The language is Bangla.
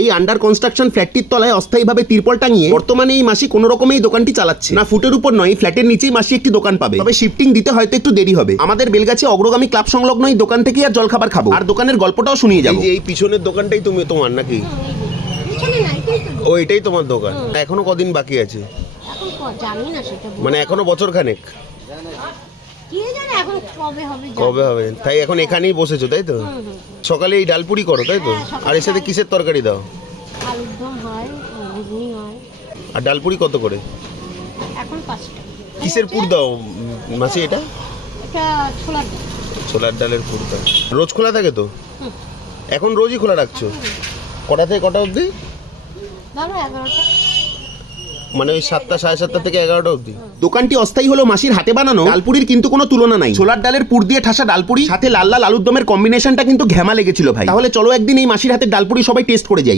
এই আন্ডার কনস্ট্রাকশন ফ্ল্যাটটির তলায় অস্থায়ীভাবে তিরপল টাঙিয়ে বর্তমানে এই মাসি কোনো রকমে এই দোকানটি চালাচ্ছে। না ফুটের উপর নয়, ফ্ল্যাটের নিচেই মাসি একটি দোকান পাবে, তবে শিফটিং দিতে হয়তো একটু দেরি হবে। আমাদের বেলগাছি অগ্রগামী ক্লাব সংলগ্ন এই দোকান থেকেই আর জলখাবার খাবো, আর দোকানের গল্পটাও শুনিয়ে যাবো। এই পিছনের দোকানটাই তোমার নাকি? ও, এটাই তোমার দোকান? এখনো কদিন বাকি আছে? মানে এখনো বছর খানেক? কবে হবে? তাই এখন এখানেই বসেছো, তাই তো? সকালে এই ডালপুরি করো, তাই তো? আর এর সাথে কিসের তরকারি দাও? আর ডালপুরি কত করে? কিসের পুর দাও মাসি? এটা ছোলার ডালের পুর দাও। রোজ খোলা থাকে তো? এখন রোজই খোলা রাখছো? কটা থেকে কটা অবধি? মানে ওই 7টা, 7:30 থেকে 11টা অবধি। দোকানটি অস্থায়ী হলো মাসির হাতে বানানো ডালপুরির কিন্তু কোনো তুলনা নাই। ছোলার ডালের পুর দিয়ে ঠাসা ডালপুরি সাথে লাল লাল আলুর দমের কম্বিনেশনটা কিন্তু ঘ্যামা লেগেছিল ভাই। তাহলে চলো একদিন এই মাসির হাতের ডালপুরি সবাই টেস্ট করে যাই।